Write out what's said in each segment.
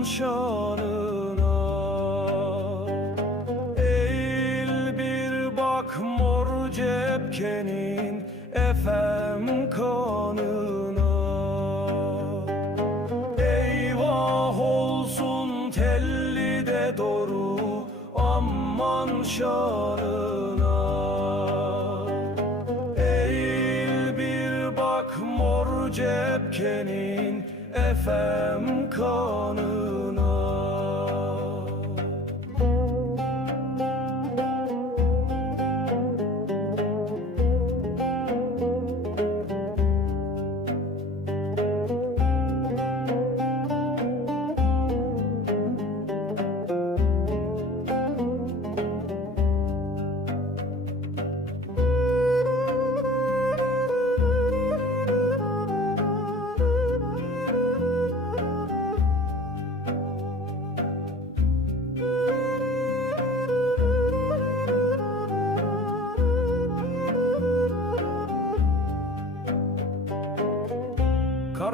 aman şanına Eğil bir bak mor cepkenin efem kanına. Eyvah olsun telli de doğru aman şanına. Eğil bir bak mor cepkenin efem kanına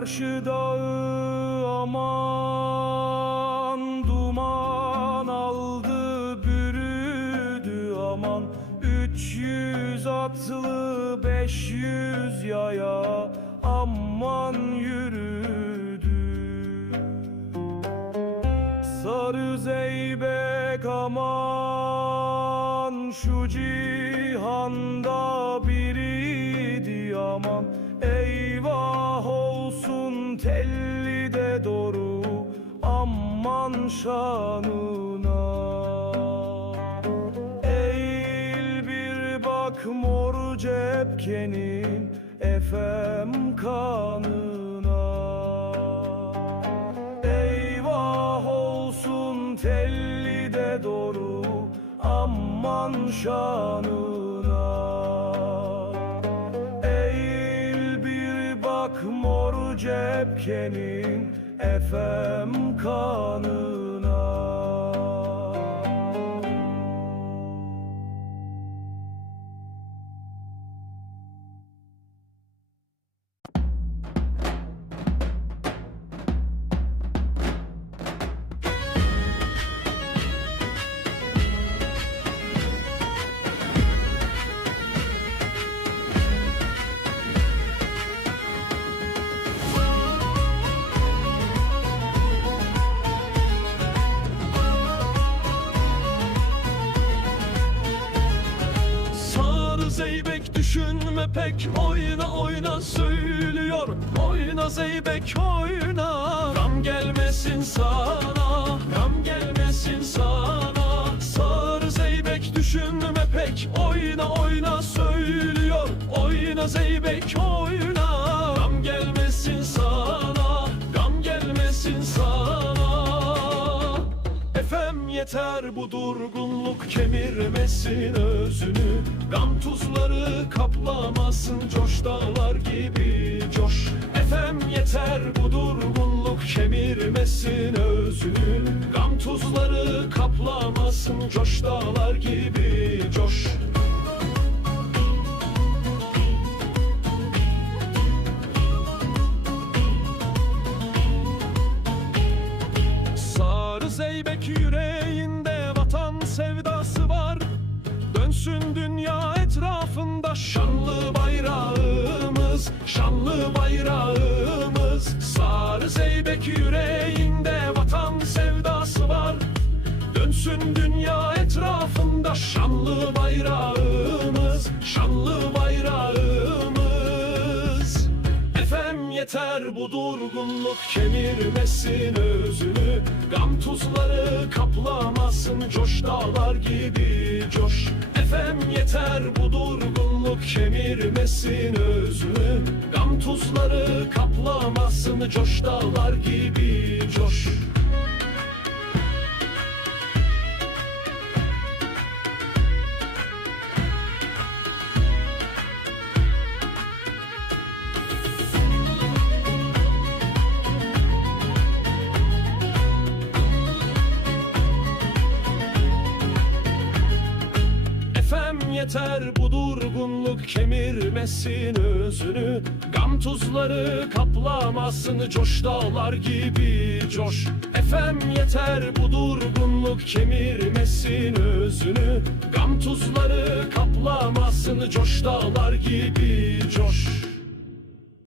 Karşı dağı aman duman aldı bürüdü aman. Üç yüz atlı beş yüz yaya aman yürüdü. Sarı zeybek aman şu cihanda telli de doğru aman şanına. Eğil bir bak mor cepkenin efem kanına. Eyvah olsun telli de doğru aman şanına mor cepkenin efem kanına düşünme pek. Oyna oyna söylüyor. Oyna zeybek oyna. Gam gelmesin sana Gam gelmesin sana. Sarı zeybek düşünme pek. Oyna oyna söylüyor. Oyna zeybek oyna yeter bu durgunluk kemirmesin özünü. Gam tuzları kaplamasın coş dağlar gibi coş. Efem yeter bu durgunluk kemirmesin özünü. Gam tuzları kaplamasın coş dağlar gibi coş bayrağımız Şanlı bayrağımız. Sarı zeybek yüreğinde vatan sevdası var. Dönsün dünya etrafında şanlı bayrağımız Şanlı bayrağımız. Efem yeter bu durgunluk kemirmesin özünü? Gam tuzları kaplamasın coş dağlar gibi coş Efem yeter bu durgunluk kemirmesin özünü. Gam tuzları kaplamasın coş dağlar gibi coş yeter bu durgunluk kemirmesin özünü. Gam tuzları kaplamasın coş dağlar gibi coş. Efem yeter bu durgunluk kemirmesin özünü. Gam tuzları kaplamasın coş dağlar gibi coş